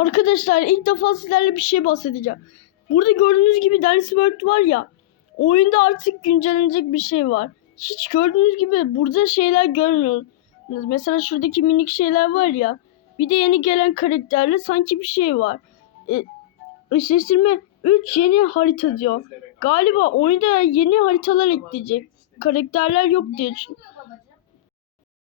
Arkadaşlar ilk defa sizlerle bir şey bahsedeceğim. Burada gördüğünüz gibi Dance World var ya. Oyunda artık güncellenecek bir şey var. Hiç gördüğünüz gibi burada şeyler görmüyoruz. Mesela şuradaki minik şeyler var ya. Bir de yeni gelen karakterle sanki bir şey var. E, eşleştirme 3 yeni harita diyor. Galiba oyunda yeni haritalar ekleyecek. Karakterler yok diye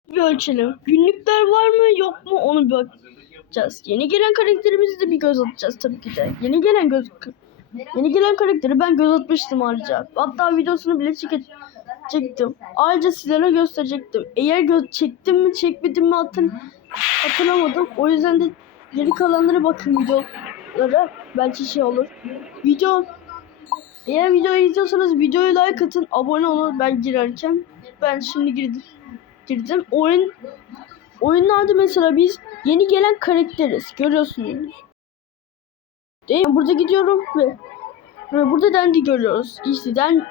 bir ölçelim. Günlükler var mı yok mu onu bir bakacağız. Yeni gelen karakterimize de bir göz atacağız tabii ki de. Yeni gelen göz Yeni gelen karakteri ben göz atmıştım ayrıca. Hatta videosunu bile çeke- çektim. Ayrıca sizlere gösterecektim. Eğer göz çektim mi çekmedim mi hatır hatırlamadım. O yüzden de geri kalanlara bakın videolara. Belki şey olur. Video eğer videoyu izliyorsanız videoya like atın. Abone olun ben girerken. Ben şimdi girdim. Girdim. Oyun oyunlarda mesela biz yeni gelen karakteriz. Görüyorsunuz. Değil mi? Burada gidiyorum ve, burada Dendi görüyoruz. İşte Den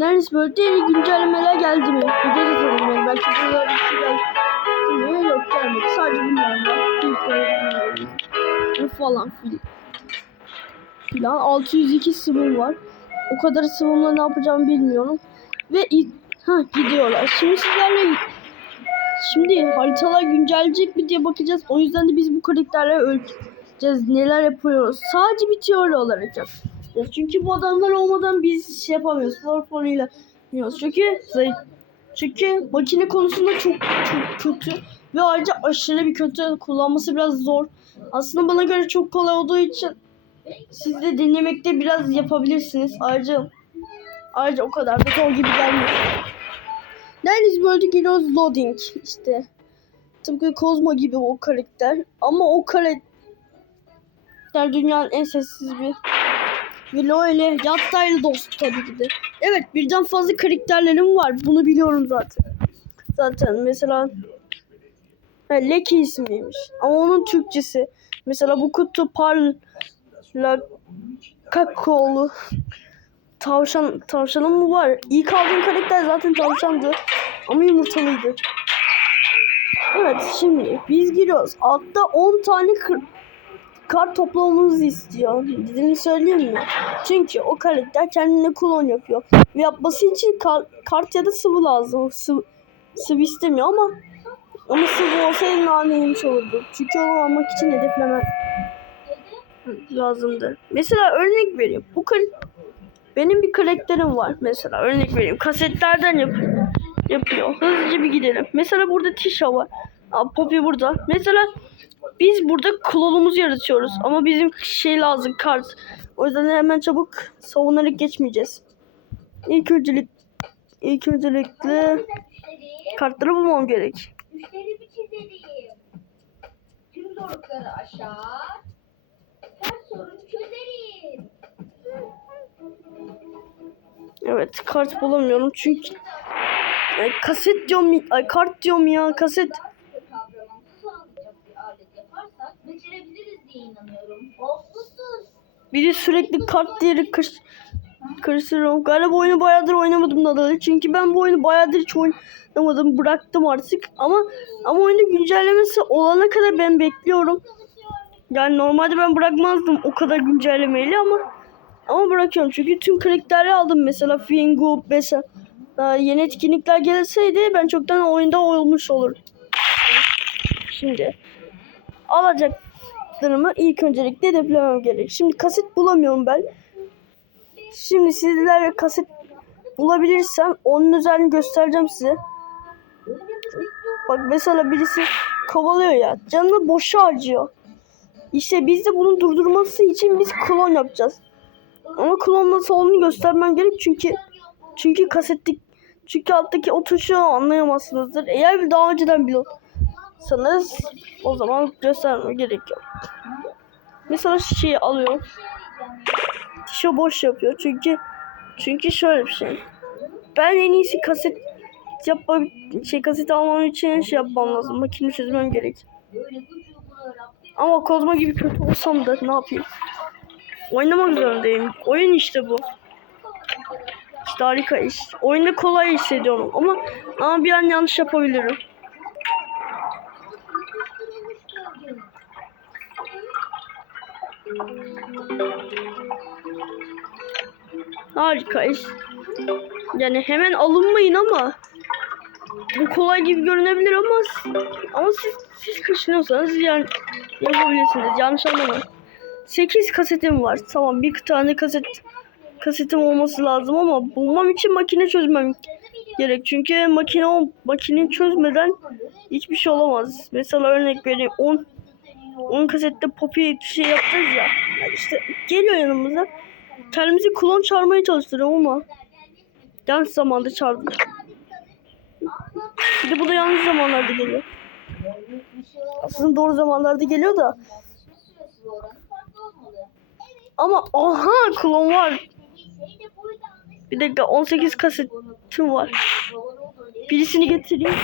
Deniz böyle yeni güncellemeler geldi mi? Bir göz atalım yani. Belki burada bir şey geldi? Yok gelmedi. Sadece bunlar var. İlk böyle falan filan. Filan. 602 sıvım var. O kadar sıvımla ne yapacağımı bilmiyorum. Ve ha gidiyorlar. Şimdi sizlerle Şimdi haritalar güncelleyecek mi diye bakacağız. O yüzden de biz bu karakterleri ölçeceğiz. Neler yapıyoruz. Sadece bir teori olarak. Çünkü bu adamlar olmadan biz şey yapamıyoruz. Warframe'yle yapamıyoruz. Çünkü zayıf. Çünkü makine konusunda çok çok kötü. Ve ayrıca aşırı bir kötü. Kullanması biraz zor. Aslında bana göre çok kolay olduğu için siz de dinlemekte biraz yapabilirsiniz. Ayrıca ayrıca o kadar da zor gibi gelmiyor. Deniz böyle giriyoruz loading işte. Tıpkı Kozmo gibi o karakter. Ama o karakter dünyanın en sessiz bir Vilo ile Yattaylı dost tabii ki de. Evet birden fazla karakterlerim var. Bunu biliyorum zaten. Zaten mesela ha, Leki ismiymiş. Ama onun Türkçesi. Mesela bu kutu parla kakaolu tavşan tavşanın mı var? İlk aldığım karakter zaten tavşandı. Ama yumurtalıydı. Evet şimdi biz giriyoruz. Altta 10 tane kır- kart toplamamızı istiyor. Dediğini söyleyeyim mi? Çünkü o karakter kendine klon yapıyor. Ve yapması için kar- kart ya da sıvı lazım. Sıvı, sıvı istemiyor ama ama sıvı olsaydı nane yemiş olurdu. Çünkü onu almak için hedeflemen lazımdı. Mesela örnek vereyim. Bu benim bir karakterim var mesela. Örnek vereyim. Kasetlerden yap yapıyor. Hızlıca bir gidelim. Mesela burada Tisha var. Aa, Poppy burada. Mesela biz burada klonumuzu yaratıyoruz. Ama bizim şey lazım kart. O yüzden hemen çabuk savunarak geçmeyeceğiz. İlk öncelik ilk öncelikle kartları bulmam gerek. Müşteri biçimleriyim. Tüm zorlukları aşar. Her sorun çözerim. Evet kart bulamıyorum çünkü Ay, kaset diyorum ay kart diyorum ya kaset Kavramını sağlayacak bir alet yaparsak becerebiliriz diye inanıyorum. Haklısın. Bir de sürekli kart diyerek kır, karıştırıyorum. Galiba oyunu bayağıdır oynamadım Nadalı. Çünkü ben bu oyunu bayağıdır hiç oynamadım. Bıraktım artık. Ama ama oyunun güncellemesi olana kadar ben bekliyorum. Yani normalde ben bırakmazdım o kadar güncellemeyle ama ama bırakıyorum. Çünkü tüm karakterleri aldım. Mesela Fingu, mesela daha yeni etkinlikler gelseydi ben çoktan oyunda olmuş olur. Şimdi alacaklarımı ilk öncelikle hedeflemem gerek. Şimdi kaset bulamıyorum ben. Şimdi sizlere kaset bulabilirsem onun özelliğini göstereceğim size. Bak mesela birisi kovalıyor ya. Canını boşa harcıyor. İşte biz de bunu durdurması için biz klon yapacağız. Ama klon nasıl olduğunu göstermem gerek çünkü çünkü kasetlik çünkü alttaki o tuşu anlayamazsınızdır. Eğer bir daha önceden biliyorsanız o zaman göstermeme gerek yok. Mesela şeyi alıyor. Tişo boş yapıyor çünkü çünkü şöyle bir şey. Ben en iyisi kaset yapma şey kaset almam için şey yapmam lazım. Makine çözmem gerek. Ama Kozma gibi kötü olsam da ne yapayım? Oynamak zorundayım. Oyun işte bu. İşte harika iş. Oyunda kolay hissediyorum ama ama bir an yanlış yapabilirim. Harika iş. Yani hemen alınmayın ama bu kolay gibi görünebilir ama ama siz siz kaşınıyorsanız yani yapabilirsiniz. Yanlış anlamayın. 8 kasetim var. Tamam bir tane kaset kasetim olması lazım ama bulmam için makine çözmem gerek. Çünkü makine o makineyi çözmeden hiçbir şey olamaz. Mesela örnek vereyim 10 10 kasette Poppy şey yapacağız ya. İşte geliyor yanımıza. Kendimizi klon çağırmaya çalıştırıyorum ama yanlış zamanda çağırdım. Bir de bu da yanlış zamanlarda geliyor. Aslında doğru zamanlarda geliyor da. Ama aha klon var. Bir dakika 18 kasetim var. Birisini getireyim.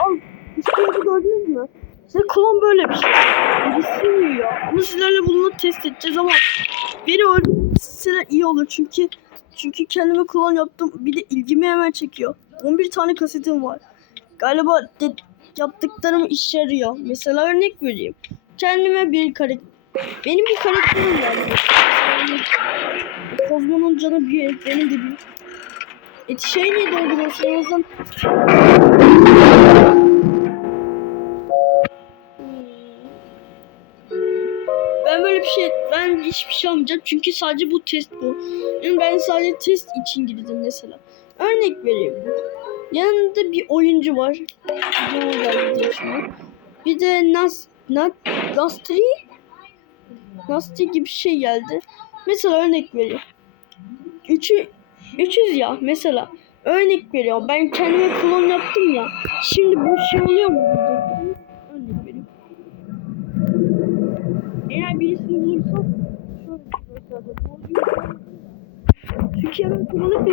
Al. İşte gördünüz mü? Size klon böyle bir şey. Birisi yiyor. Ama sizlerle bunu test edeceğiz ama beni öldürseler iyi olur çünkü çünkü kendime klon yaptım. Bir de ilgimi hemen çekiyor. 11 tane kasetim var. Galiba de, yaptıklarım işe yarıyor. Mesela örnek vereyim. Kendime bir karakter benim bir karakterim var. Kozmo'nun canı büyük, benim de büyük. Et şey niye dolduruyorsun? Ben böyle bir şey, ben hiçbir şey almayacağım çünkü sadece bu test bu. Yani ben sadece test için girdim mesela. Örnek vereyim. Yanında bir oyuncu var. Bir de Nas, Nas, Nastri, Nastri gibi bir şey geldi. Mesela örnek veriyorum. Üçü, 300 ya mesela. Örnek veriyorum. Ben kendime klon yaptım ya. Şimdi bu şey oluyor mu? Örnek veriyorum. Eğer birisini bulursam şöyle gösterdim. Çünkü hemen klonu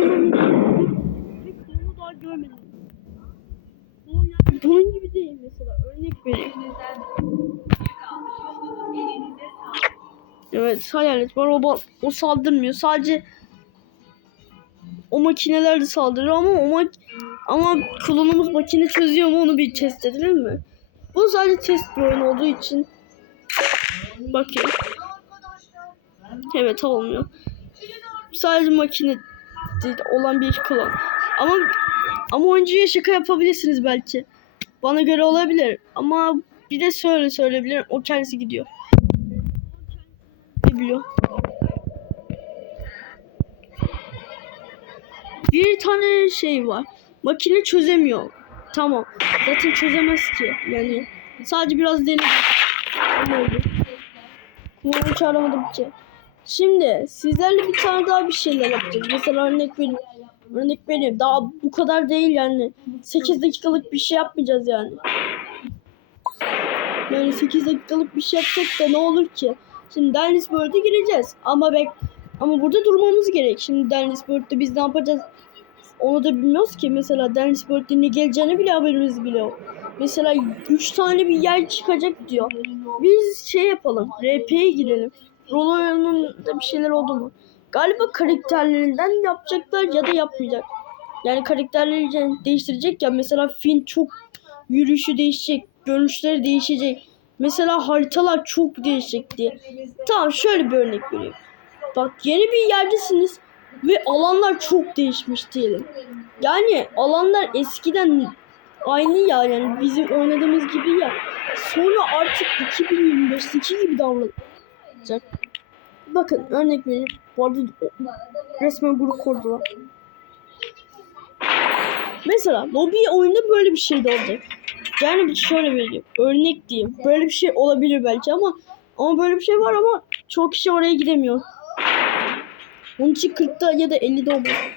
Evet hayalet var. O, o saldırmıyor. Sadece o makineler de saldırır ama o mak ama klonumuz makine çözüyor mu onu bir test edelim mi? Bu sadece test bir oyun olduğu için bakayım. Evet olmuyor. Sadece makine olan bir klon. Ama ama oyuncuya şaka yapabilirsiniz belki. Bana göre olabilir ama bir de söyle söyleyebilirim. O kendisi gidiyor. Biliyor. Bir tane şey var. Makine çözemiyor. Tamam. Zaten çözemez ki. Yani sadece biraz denedim. Ne oldu? Kulağımı çağıramadım ki. Şimdi sizlerle bir tane daha bir şeyler yapacağız. Mesela örnek vereyim. Örnek vereyim. Daha bu kadar değil yani. 8 dakikalık bir şey yapmayacağız yani. Yani 8 dakikalık bir şey yapacak da ne olur ki? Şimdi Deniz World'e gireceğiz. Ama bek ama burada durmamız gerek. Şimdi Deniz World'de biz ne yapacağız? Onu da bilmiyoruz ki. Mesela Deniz World'de ne geleceğini bile haberimiz bile yok. Mesela 3 tane bir yer çıkacak diyor. Biz şey yapalım. RP'ye girelim. Rol oyununda bir şeyler oldu mu? Galiba karakterlerinden yapacaklar ya da yapmayacak. Yani karakterleri değiştirecek ya. Mesela Finn çok yürüyüşü değişecek. Görünüşleri değişecek. Mesela haritalar çok değişecek diye. Tamam şöyle bir örnek vereyim. Bak yeni bir yerdesiniz ve alanlar çok değişmiş diyelim. Yani alanlar eskiden aynı ya yani bizim oynadığımız gibi ya. Sonra artık 2025'teki gibi davranacak. Bakın örnek vereyim. Bu arada resmen grup kurdular. Mesela lobi oyunda böyle bir şey de olacak. Yani bir şöyle vereyim. Örnek diyeyim. Böyle bir şey olabilir belki ama ama böyle bir şey var ama çok kişi oraya gidemiyor. Onun için 40'ta ya da 50'de olur.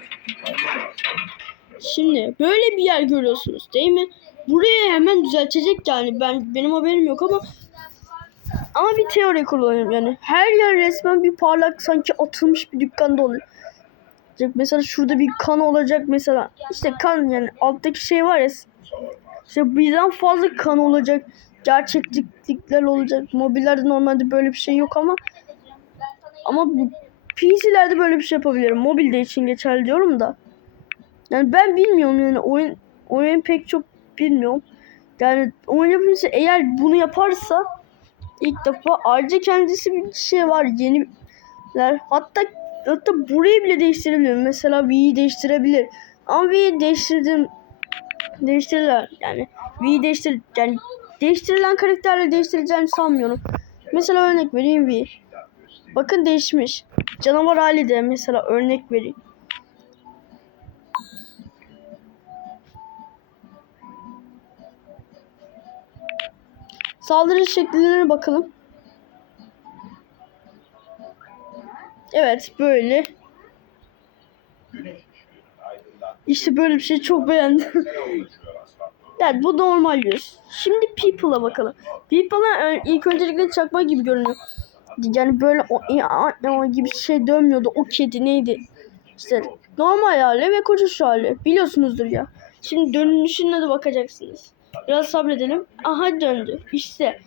Şimdi böyle bir yer görüyorsunuz değil mi? Burayı hemen düzeltecek yani ben benim haberim yok ama ama bir teori kullanıyorum yani. Her yer resmen bir parlak sanki atılmış bir dükkanda oluyor. Mesela şurada bir kan olacak mesela. İşte kan yani alttaki şey var ya. İşte birden fazla kan olacak. Gerçeklikler olacak. Mobillerde normalde böyle bir şey yok ama ama PC'lerde böyle bir şey yapabilirim. Mobilde için geçerli diyorum da. Yani ben bilmiyorum yani oyun oyun pek çok bilmiyorum. Yani oyun yapımcısı eğer bunu yaparsa İlk defa ayrıca kendisi bir şey var yeniler. Hatta hatta burayı bile değiştirebilir. Mesela V'yi değiştirebilir. Ama V'yi değiştirdim. Değiştirirler yani. V'yi değiştir yani değiştirilen karakterle değiştireceğini sanmıyorum. Mesela örnek vereyim V. Bakın değişmiş. Canavar hali de mesela örnek vereyim. Saldırı şekillerine bakalım. Evet böyle. İşte böyle bir şey çok beğendim. evet bu normal yüz. Şimdi People'a bakalım. People'a ö- ilk öncelikle çakma gibi görünüyor. Yani böyle o, o gibi şey dönmüyordu. O kedi neydi? İşte normal hali ve koşuş hali. Biliyorsunuzdur ya. Şimdi dönüşüne de bakacaksınız. Biraz sabredelim. Aha döndü. İşte.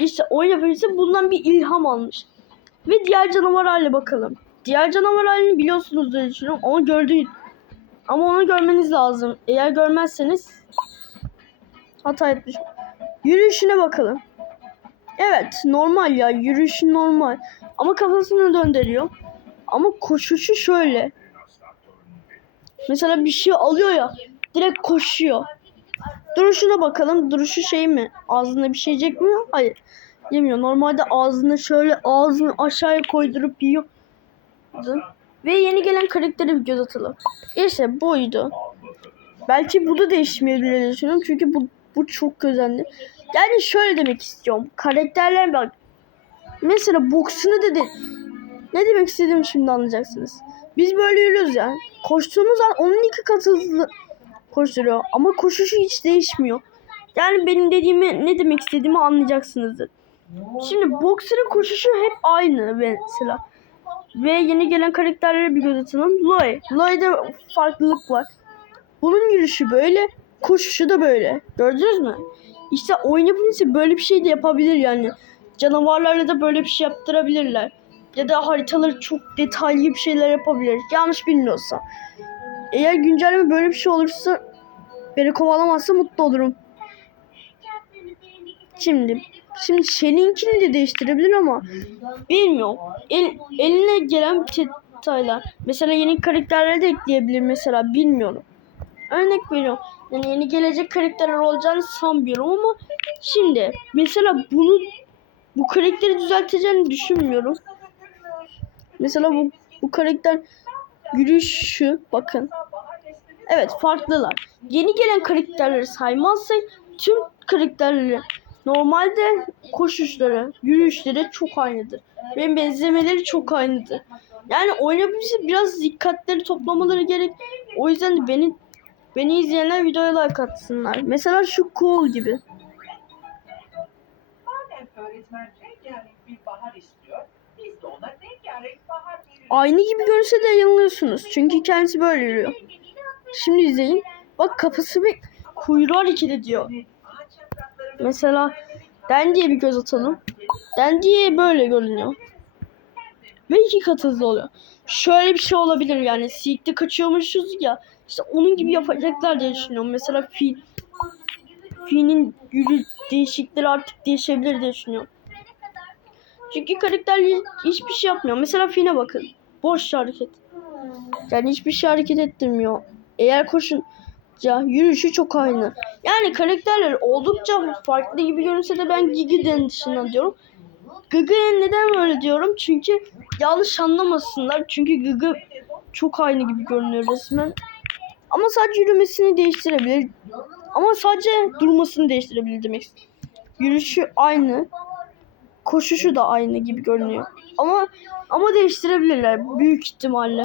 İşte oyun yapımcısı bundan bir ilham almış. Ve diğer canavar haline bakalım. Diğer canavar halini biliyorsunuz diye düşünüyorum. Ama. Ama onu görmeniz lazım. Eğer görmezseniz hata etmiş. Yürüyüşüne bakalım. Evet normal ya. Yürüyüşü normal. Ama kafasını döndürüyor. Ama koşuşu şöyle. Mesela bir şey alıyor ya. Direkt koşuyor. Duruşuna bakalım. Duruşu şey mi? Ağzında bir şey yiyecek mi? Hayır. Yemiyor. Normalde ağzını şöyle ağzını aşağıya koydurup yiyor. Ve yeni gelen karaktere bir göz atalım. İşte buydu. Belki bu da değişmeyebilir düşünüyorum. Çünkü bu, bu çok özenli. Yani şöyle demek istiyorum. Karakterler bak. Mesela boksunu dedi. Ne demek istediğimi şimdi anlayacaksınız. Biz böyle yürüyoruz ya. Koştuğumuz an onun iki katı hızlı koşturuyor. Ama koşuşu hiç değişmiyor. Yani benim dediğimi ne demek istediğimi anlayacaksınızdır. Şimdi boksörün koşuşu hep aynı mesela. Ve yeni gelen karakterlere bir göz atalım. Loy. Loy'da farklılık var. Bunun yürüyüşü böyle, koşuşu da böyle. Gördünüz mü? İşte oyun yapımcısı böyle bir şey de yapabilir yani. Canavarlarla da böyle bir şey yaptırabilirler. Ya da haritaları çok detaylı bir şeyler yapabilir. Yanlış bilmiyorsa. Eğer güncelleme böyle bir şey olursa beni kovalamazsa mutlu olurum. Şimdi şimdi Shell'inkini de değiştirebilir ama bilmiyorum. El, eline gelen detaylar. Mesela yeni karakterler de ekleyebilir mesela bilmiyorum. Örnek veriyorum. Yani yeni gelecek karakterler olacağını sanmıyorum ama şimdi mesela bunu bu karakteri düzelteceğini düşünmüyorum. Mesela bu bu karakter yürüyüşü bakın. Evet farklılar. Yeni gelen karakterleri saymazsak tüm karakterleri normalde koşuşları, yürüyüşleri çok aynıdır. Ve benzemeleri çok aynıdır. Yani oynayabilse biraz dikkatleri toplamaları gerek. O yüzden de beni beni izleyenler videoya like atsınlar. Mesela şu cool gibi. Aynı gibi görünse de yanılıyorsunuz. Çünkü kendisi böyle yürüyor. Şimdi izleyin. Bak kafası bir kuyruğu hareket ediyor. Mesela Dandy'ye bir göz atalım. Dandy'ye böyle görünüyor. Ve iki kat hızlı oluyor. Şöyle bir şey olabilir yani. Silk'te kaçıyormuşuz ya. İşte onun gibi yapacaklar diye düşünüyorum. Mesela fil. Fil'in yürü değişikleri artık değişebilir diye düşünüyorum. Çünkü karakter hi- hiçbir şey yapmıyor. Mesela Finn'e bakın. Boş hareket. Yani hiçbir şey hareket ettirmiyor. Eğer koşunca yürüyüşü çok aynı. Yani karakterler oldukça farklı gibi görünse de ben Gigi'den dışında diyorum. Gıgı'ya neden böyle diyorum? Çünkü yanlış anlamasınlar. Çünkü Gıgı çok aynı gibi görünüyor resmen. Ama sadece yürümesini değiştirebilir. Ama sadece durmasını değiştirebilir demek. Yürüyüşü aynı. Koşuşu da aynı gibi görünüyor. Ama ama değiştirebilirler büyük ihtimalle.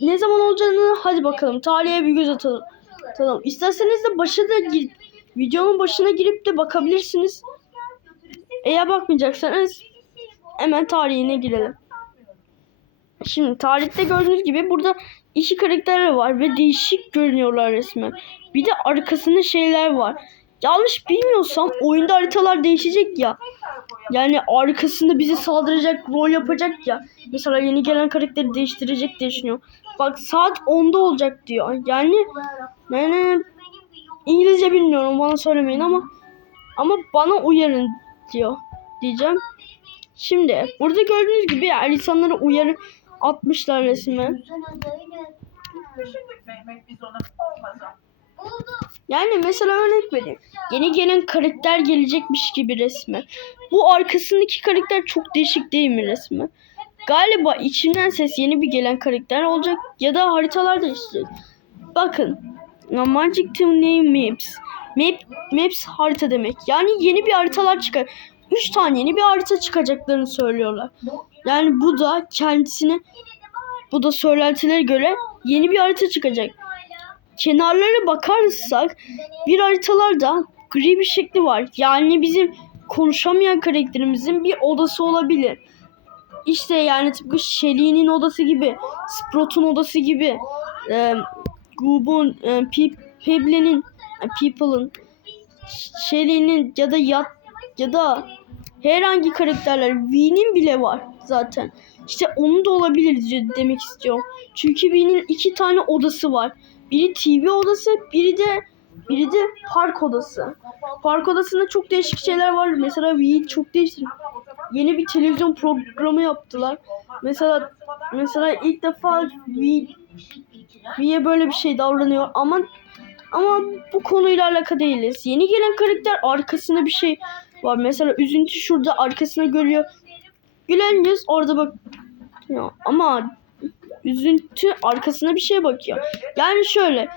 Ne zaman olacağını hadi bakalım tarihe bir göz atalım. Tamam. İsterseniz de başa da gir, videonun başına girip de bakabilirsiniz. Eğer bakmayacaksanız hemen tarihine girelim. Şimdi tarihte gördüğünüz gibi burada iki karakterler var ve değişik görünüyorlar resmen. Bir de arkasında şeyler var. Yanlış bilmiyorsam oyunda haritalar değişecek ya. Yani arkasında bizi saldıracak, rol yapacak ya. Mesela yeni gelen karakteri değiştirecek diye düşünüyorum. Bak saat 10'da olacak diyor. Yani yani İngilizce bilmiyorum bana söylemeyin ama Ama bana uyarın diyor diyeceğim. Şimdi burada gördüğünüz gibi yani insanlara uyarı atmışlar resmen. Mehmet biz ona olmaz. Buldum. Yani mesela örnek vereyim. Yeni gelen karakter gelecekmiş gibi resmen. Bu arkasındaki karakter çok değişik değil mi resmen? Galiba içinden ses yeni bir gelen karakter olacak ya da haritalar değişecek. Bakın. Magic to Name Maps. Map, maps harita demek. Yani yeni bir haritalar çıkar. 3 tane yeni bir harita çıkacaklarını söylüyorlar. Yani bu da kendisine bu da söylentilere göre yeni bir harita çıkacak. Kenarlara bakarsak bir haritalarda gri bir şekli var. Yani bizim konuşamayan karakterimizin bir odası olabilir. İşte yani tıpkı Shelly'nin odası gibi, Sprout'un odası gibi, e, Goob'un, e, Pe- Pebble'nin, e, People'ın, Shelly'nin ya da Yat ya da herhangi karakterler, V'nin bile var zaten. İşte onun da olabilir demek istiyorum. Çünkü V'nin iki tane odası var. Biri TV odası, biri de biri de park odası. Park odasında çok değişik şeyler var. Mesela V çok değişik. Yeni bir televizyon programı yaptılar. Mesela mesela ilk defa V V'ye böyle bir şey davranıyor ama ama bu konuyla alakalı değiliz. Yeni gelen karakter arkasında bir şey var. Mesela üzüntü şurada arkasına görüyor. Gülen yüz orada bak. Ya, ama üzüntü arkasına bir şeye bakıyor. Yani şöyle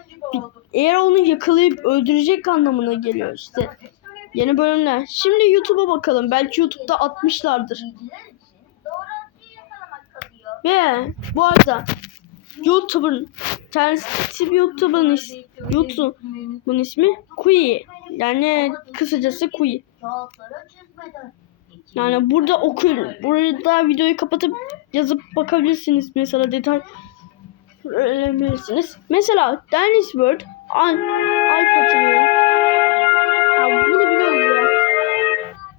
eğer onu yakalayıp öldürecek anlamına geliyor işte. Yeni bölümler. Şimdi YouTube'a bakalım. Belki YouTube'da atmışlardır. Ve bu arada YouTube'un kendisi bir YouTube'un is YouTube'un ismi Kui. Yani kısacası Kui. Yani burada okuyun. Burada videoyu kapatıp yazıp bakabilirsiniz. Mesela detay öğrenebilirsiniz. Mesela Dennis Word Al Alphat'ı Ya bunu biliyoruz ya.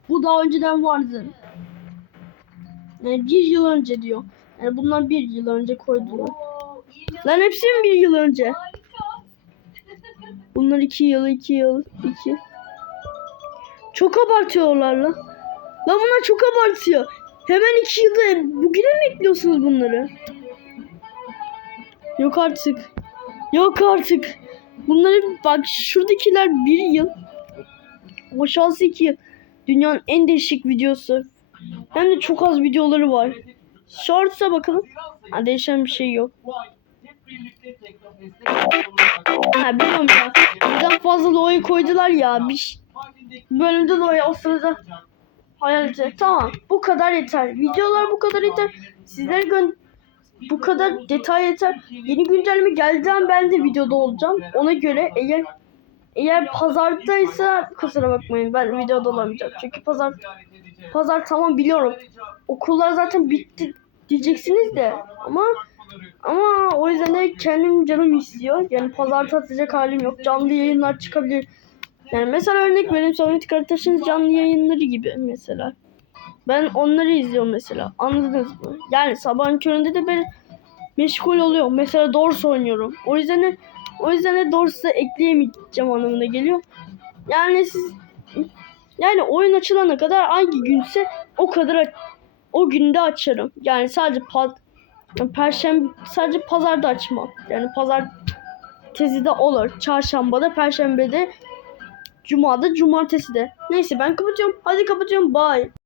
Bu daha önceden vardı. Yani bir yıl önce diyor. Yani bundan bir yıl önce koydular. Lan hepsi mi bir yıl önce? Bunlar iki yıl, iki yıl, iki. Çok abartıyorlar lan. Lan bunlar çok abartıyor. Hemen iki yılda bugüne mi ekliyorsunuz bunları? Yok artık. Yok artık. Bunları bak şuradakiler bir yıl. O şansı iki yıl. Dünyanın en değişik videosu. Hem de çok az videoları var. Shorts'a bakalım. Ha, değişen bir şey yok. Ha biliyorum ya. Birden fazla Loa'yı koydular ya. Bir bölümde Loa'ya o sırada edecek. Tamam. Bu kadar yeter. Videolar bu kadar yeter. Sizlere gön bu kadar detay yeter. Yeni güncelleme geldiğinden ben de videoda olacağım. Ona göre eğer eğer pazardaysa kusura bakmayın ben videoda olamayacağım. Çünkü pazar pazar tamam biliyorum. Okullar zaten bitti diyeceksiniz de ama ama o yüzden de kendim canım istiyor. Yani pazar atacak halim yok. Canlı yayınlar çıkabilir. Yani mesela örnek vereyim Sovyetik Arkadaşınız canlı yayınları gibi mesela. Ben onları izliyorum mesela. Anladınız mı? Yani sabahın köründe de ben meşgul oluyorum. Mesela Dors oynuyorum. O yüzden de o yüzden de Dors'u ekleyemeyeceğim anlamına geliyor. Yani siz yani oyun açılana kadar hangi günse o kadar o günde açarım. Yani sadece paz Perşembe sadece pazarda açmam. Yani pazar tezide olur. Çarşambada, perşembede, cumada, cumartesi de. Neyse ben kapatıyorum. Hadi kapatıyorum. Bye.